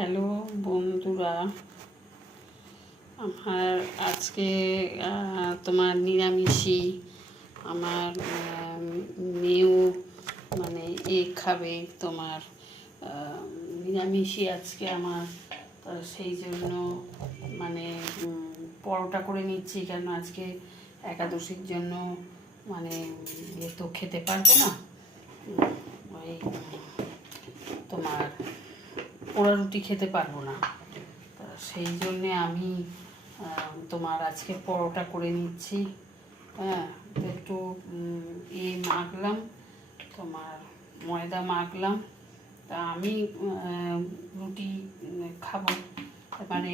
Hello বন্ধুরা, আমার আজকে তোমার নিরামিষই। আমার মেয়েও মানে খাবে তোমার নিরামিষই আজকে আমার। সেই জন্য মানে পরোটা করে নিচ্ছি, কেন আজকে একাদশীর জন্য মানে তো খেতে পারবো না। ওই তোমার পোড়া রুটি খেতে পারবো না, সেই জন্যে আমি তোমার আজকে পরোটা করে নিচ্ছি। হ্যাঁ, একটু মাখলাম, তোমার ময়দা মাখলাম। তা আমি রুটি খাবো, মানে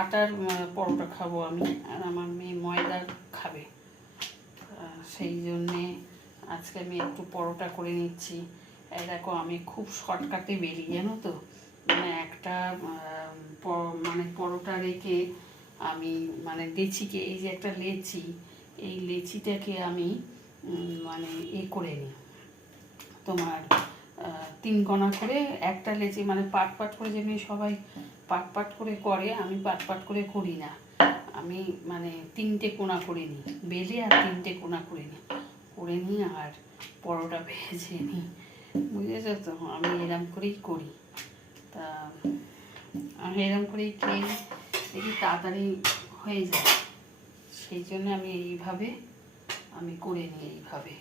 আটার পরোটা খাবো আমি, আর আমার মেয়ে ময়দার খাবে। সেই জন্যে আজকে আমি একটু পরোটা করে নিচ্ছি। এই দেখো, আমি খুব শর্টকাটে বেরি, জানো তো, মানে একটা মানে পরোটা রেখে আমি মানে লেচিকে, এই যে একটা লেচি, এই লেচিটাকে আমি মানে করে নিই তোমার 3 কোণা করে। একটা লেচি মানে পাট পাট করে, যেমনি সবাই পাট পাট করে করে, আমি পাট পাট করে করি না। আমি মানে 3টে কোণা করে নিই, বেলে আর 3টে কোণা করে নিই আর পরোটা ভেজে নিই, বুঝেছো তো। আমি এরম করেই করি। তা আমি এরম করেই খেয়ে দেখি তাড়াতাড়ি হয়ে যায়, সেই জন্য আমি এইভাবে আমি করে নিই এইভাবে।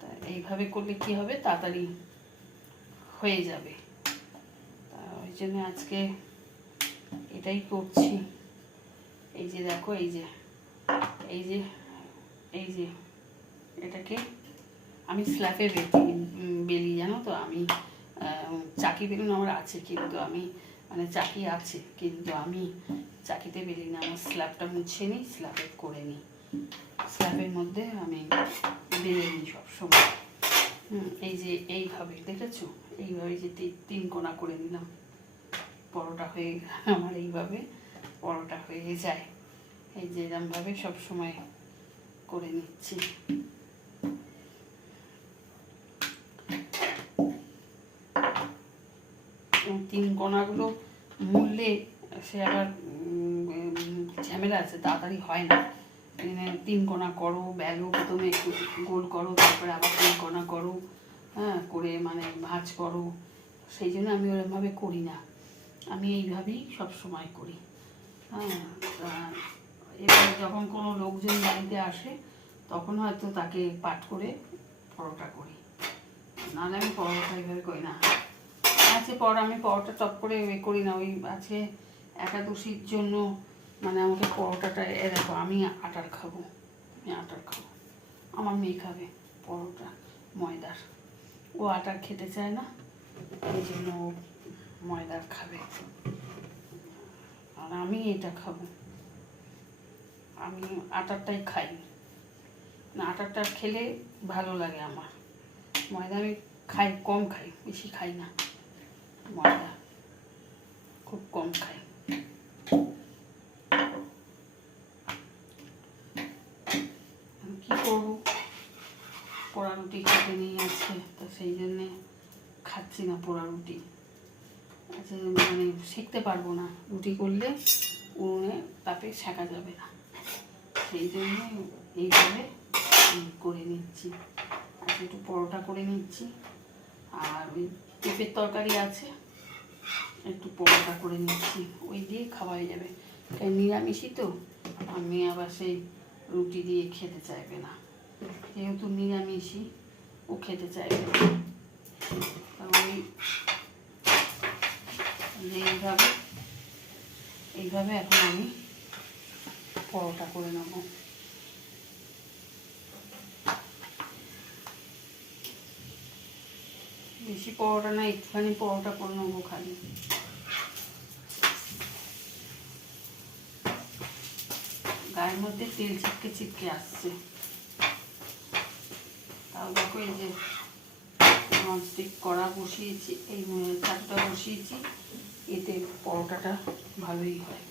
তা এইভাবে করলে কি হবে, তাড়াতাড়ি হয়ে যাবে। তা ওই জন্য আজকে এটাই করছি। এই যে দেখো, এই যে এই যে এই যে এটাকে আমি স্ল্যাপে বেলি, জানো তো। আমি চাকি বেলুন আমার আছে, কিন্তু আমি মানে চাকি আছে, কিন্তু আমি চাকিতে বেলি না। আমার স্ল্যাবটা মুছে নিই, স্ল্যাবে করে নিই, স্ল্যাবের মধ্যে আমি বেলে নিই সবসময়। এই যে এইভাবে দেখেছো, এইভাবে যে 3 কোণা করে নিলাম, পরোটা হয়ে আমার এইভাবে পরোটা হয়ে যায়। এই যে এরমভাবে সবসময় করে নিচ্ছি। 3 কোণাগুলো মুড়লে সে আবার ঝামেলা আছে, তাড়াতাড়ি হয় না। 3 কোণা করো, বেলো, প্রথমে একটু গোল করো, তারপরে আবার 3 কোণা করো, হ্যাঁ, করে মানে ভাঁজ করো। সেই জন্য আমি ওরমভাবে করি না, আমি এইভাবেই সবসময় করি। হ্যাঁ, এবার যখন কোনো লোকজন বাড়িতে আসে তখন হয়তো তাকে পাট করে পরোটা করি, নাহলে আমি পরোটা এইভাবে করি না। আজকে আমি পরোটা টপ করে করি না। ওই আজকে একাদশীর জন্য মানে আমাকে পরোটাটা দেখো, আমি আটার খাবো, আমার মেয়ে খাবে পরোটা ময়দার। ও আটার খেতে চায় না, এই জন্য ও ময়দার খাবে, আর আমি এটা খাবো। আমি আটারটাই খাই না, আটারটা খেলে ভালো লাগে আমার। ময়দা আমি খাই, কম খাই, বেশি খাই না, ময়দা খুব কম খাই। কি করবো, পোড়া রুটি খেতে নিয়ে আছে, তো সেই জন্যে খাচ্ছি না পোড়া রুটি। আচ্ছা, মানে সেঁকতে পারবো না, রুটি করলে উনুনে তাপে সেঁকা যাবে না, সেই জন্যে এইভাবে করে নিচ্ছি। আচ্ছা, একটু পরোটা করে নিচ্ছি, আর ওই পেঁপের তরকারি আছে, একটু পরোটা করে নিচ্ছি, ওই দিয়ে খাওয়া হয়ে যাবে। তাই নিরামিষই তো, আমি আবার সেই রুটি দিয়ে খেতে চাইবে না, যেহেতু নিরামিষই ও খেতে চাইবে না। ওই এইভাবে এখন আমি পরোটা করে নেব। বেশি পরোটা না, একটুখানি পরোটা করে নেবো খালি। গায়ের মধ্যে তেল ছিটকে ছিটকে আসছে। তাও দেখো, এই যে ননস্টিক কড়া বসিয়েছি, এই চাটুটা বসিয়েছি, এতে পরোটাটা ভালোই হয়।